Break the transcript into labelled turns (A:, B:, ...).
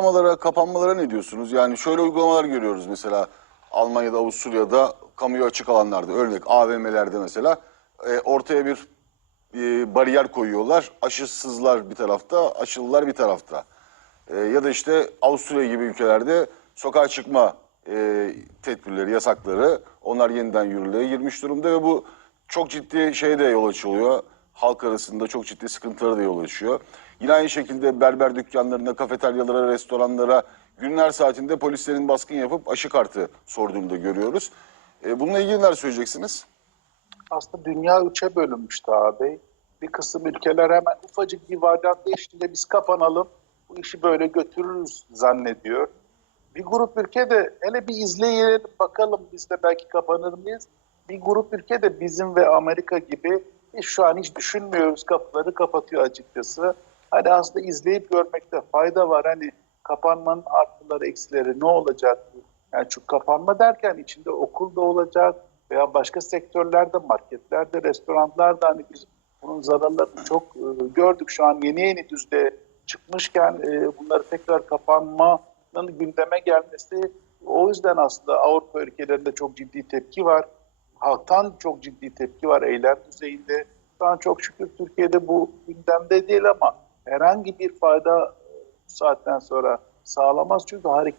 A: kısıtlamalara, kapanmalara ne diyorsunuz? Yani şöyle uygulamalar görüyoruz mesela Almanya'da, Avusturya'da kamuya açık alanlarda örnek AVM'lerde mesela e, ortaya bir e, bariyer koyuyorlar. Aşısızlar bir tarafta, aşılılar bir tarafta. E, ya da işte Avusturya gibi ülkelerde sokağa çıkma e, tedbirleri, yasakları onlar yeniden yürürlüğe girmiş durumda ve bu çok ciddi şeye de yol açılıyor. Halk arasında çok ciddi sıkıntılara da yol açıyor. Yine aynı şekilde berber dükkanlarına, kafeteryalara, restoranlara günler saatinde polislerin baskın yapıp aşı kartı sorduğunu da görüyoruz. E, bununla ilgili neler söyleyeceksiniz?
B: aslında dünya üçe bölünmüştü abi. Bir kısım ülkeler hemen ufacık bir varyant eşliğinde biz kapanalım, bu işi böyle götürürüz zannediyor. Bir grup ülke de hele bir izleyelim bakalım biz de belki kapanır mıyız? Bir grup ülke de bizim ve Amerika gibi "E, şu an hiç düşünmüyoruz kapıları kapatıyor açıkçası. Hani aslında izleyip görmekte fayda var. Hani kapanmanın artıları eksileri ne olacak? Yani şu kapanma derken içinde okul da olacak veya başka sektörlerde, marketlerde, restoranlarda hani biz bunun zararlarını çok e, gördük. Şu an yeni yeni düzde çıkmışken e, bunları tekrar kapanmanın gündeme gelmesi o yüzden aslında Avrupa ülkelerinde çok ciddi tepki var. Halktan çok ciddi tepki var eylem düzeyinde. Şu an çok şükür Türkiye'de bu gündemde değil ama herhangi bir fayda e, bu saatten sonra sağlamaz çünkü hareket